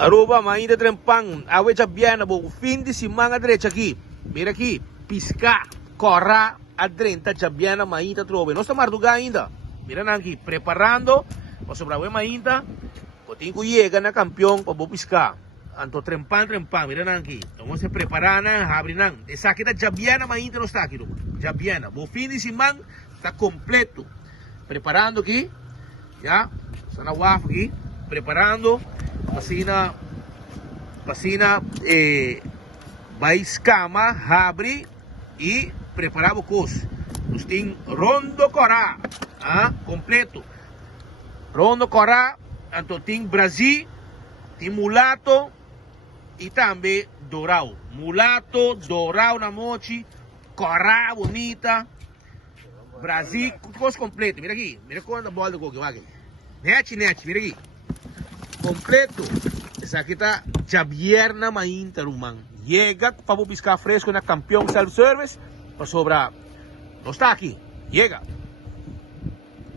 Aruba, mainda trempang. Awe Chabiana, bo. Fin de semana derecha aqui. Mira aqui. Piscar. Corra. Adrenta Chabiana, mainda trove. Não está marduga ainda. Mira aqui. Preparando. Para sobrar mainda. Cotinho chega na campeão para piscar. Anto trempang. Mira aqui. Vamos se preparar na abre nan. Essa aqui da Chabiana, mainda não está aqui. Chabiana. Bo fin de semana está completo. Preparando aqui. Já. Está na WAF aqui. Preparando. Pasina, vai escama, abre e preparar o cos. Nós tem rondo corá, completo. Rondo corá, então tem Brasil, tem mulato e também dourau. Mulato, dourau na mochi, corá bonita. Brasil, cos completo. Mira aqui, mira quando a bola do gol que vai aqui. Net, mira aqui. Completo. Essa aqui tá Javierna Mainta Rumang. Chega para piscar fresco na campeão self-service para sobrar. Não está aqui. Chega.